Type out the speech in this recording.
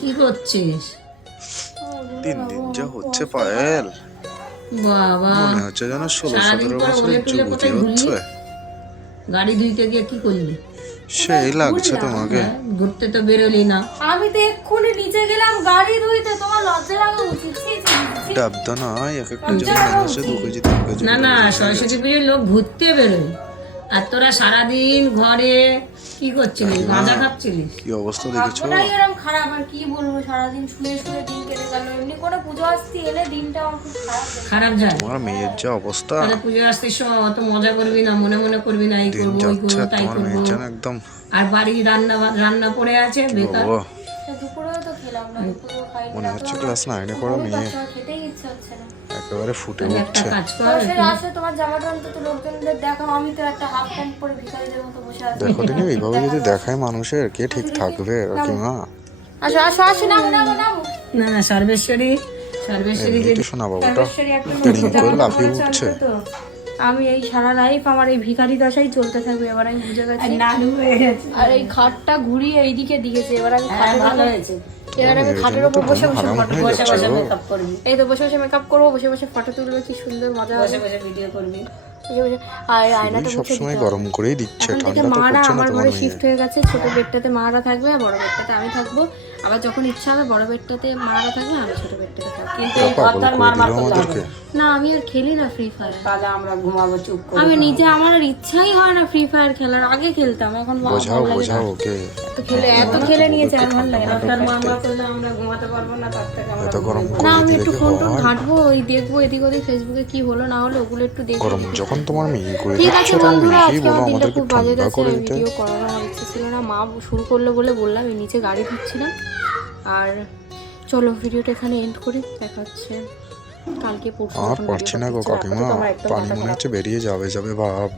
কি করছিস? দিন দিন যা হচ্ছে পায়েল, বাবা, মনে হচ্ছে যেন 16-17 সারাদিন পর ওলে বছরের টুলে যুবতী কোথায় ঘুরলি? হচ্ছে। গাড়ি ধুইতে গিয়ে কি করলি? সেই লাগছে তোমাকে। হ্যাঁ, ঘুরতে তো বেরোলি না। আমি তো এক্ষুনি নিচে গেলাম গাড়ি ধুইতে, তোমার লজ্জা লাগা উচিত। ছি, ছি, ছি। ডাবদা নয়, এক একটা যেমন মনে হচ্ছে 2 কেজি 3 কেজি। না না, সরস্বতী পুজোর লোক ঘুরতে বেরোয়, আর তোরা সারাদিন ঘরে কি করছিলিস? গাঁজা খাচ্ছিলিস? কি অবস্থা দেখেছো? ভাগ্যটাই এরকম খারাপ, আর কি বলবো, সারাদিন শুয়ে শুয়ে দিন কেটে গেল। এমনি করে পুজো আসতে এলে দিনটা আমার খুব খারাপ যায়। খারাপ যায়? তোমার মেয়ের যা অবস্থা, তাহলে পুজো আসতিস সময় অত মজা করবি না, মনে মনে করবি না এই দিন করবো ওই যাচ্ছে করবো তাই তোমার করবো, মেয়ের যেন একদম। আর বাড়ির রান্না পড়ে আছে বেকার। বাবা, তা দুপুরেও তো খেলাম না, দুপুরেও খাইনি। মনে হচ্ছে ক্লাস 9-এ পড়ো মেয়ে, খেতেই ইচ্ছে হচ্ছে না। একেবারে ফুটে তাহলে একটা উঠছে। কাজ কর, বসে আসে তোমার জামাটা অন্তত লোকজনদের দেখাও। আমি তো একটা হাফ প্যান্ট পরে ভিখারিদের মতো বসে আছি। দেখো দিনে এইভাবে যদি দেখায় মানুষের, কে ঠিক থাকবে কাকিমা? আসো আসো আসো, নামো নামো নামো। না না, সর্বেশ্বরী একটু শোনা বাবুটা সর্বেশ্বরী একটা ট্রেনিং মজা করে লাফিয়ে করেছে উঠছে। অন্তত। আমি এই সারা লাইফ আমার এই ভিখারি দশাই চলতে থাকবে, এবার আমি বুঝে গেছি। নাড়ু হয়ে গেছে। আর এই খাটটা ঘুরিয়ে এইদিকে দিয়েছে, এবার আমি হ্যাঁ, ভালো হয়েছে। এবার আমি খাটের উপর বসে বসে হারাম ফটো হয়ে বসে যাচ্ছে বসে গো। মেকআপ করবি, এই তো বসে বসে মেকআপ করবো, বসে বসে ফটো তুলবে, কি সুন্দর মজা হবে। বসে বসে ভিডিও করবি। বসে বসে আর আয়নাটা এই মুছে সবসময় দিতে গরম করেই দিচ্ছে, এখন থেকে ঠান্ডা তো মারা পড়ছে না আমার তোমার ঘরে মেয়ে। শিফট হয়ে গেছে। ছোট বেডটাতে মারা থাকবে আর বড় বেডটাতে আমি থাকবো। আবার যখন ইচ্ছা হবে বড় বেডটাতে মারা থাকবে, আমি ছোট বেডটাতে থাকবো। কিন্তু ওরা এই পাগল কথার করে মার দিল মার করলে হবে আমাদেরকে। না। না, আমি আর খেলি না ফ্রি ফায়ার। তাহলে আমরা ঘুমাবো চুপ করে। আমি নিজে, আমার আর ইচ্ছাই হয় না ফ্রি ফায়ার খেলার। আগে খেলতাম, এখন বোঝাও ভালো লাগে না। বোঝাও ওকে, এত খেলে নিয়েছে আর ভালো লাগে না। কথার মার মার করলে আমরা ঘুমাতে পারবো না, তার থেকে আমরা এত গরম না, করে আমি দিলে একটু কি ফোন টোন হয়? ঘাঁটবো, ওই দেখবো এদিক ওদিক ফেসবুকে কি হলো না হলো, ওগুলো একটু দেখবো। গরম যখন তোমার মেয়ে করে ঠিক দিচ্ছে, আছে তখন বন্ধুরা, নিজেই আজকে বলো আমার দিনটা আমাদেরকে খুব বাজে ঠান্ডা গেছে। করে দিতে। ভিডিও করার আমার ইচ্ছে ছিল না, মা শুরু করলো বলে বললাম। এই নিচে গাড়ি ধুচ্ছিলাম। আর চলো ভিডিওটা এখানে এন্ড করি, দেখা হচ্ছে কালকে পরশু। আর পারছি না গো কাকিমা, পানি মনে হচ্ছে বেরিয়ে যাবে ভাব।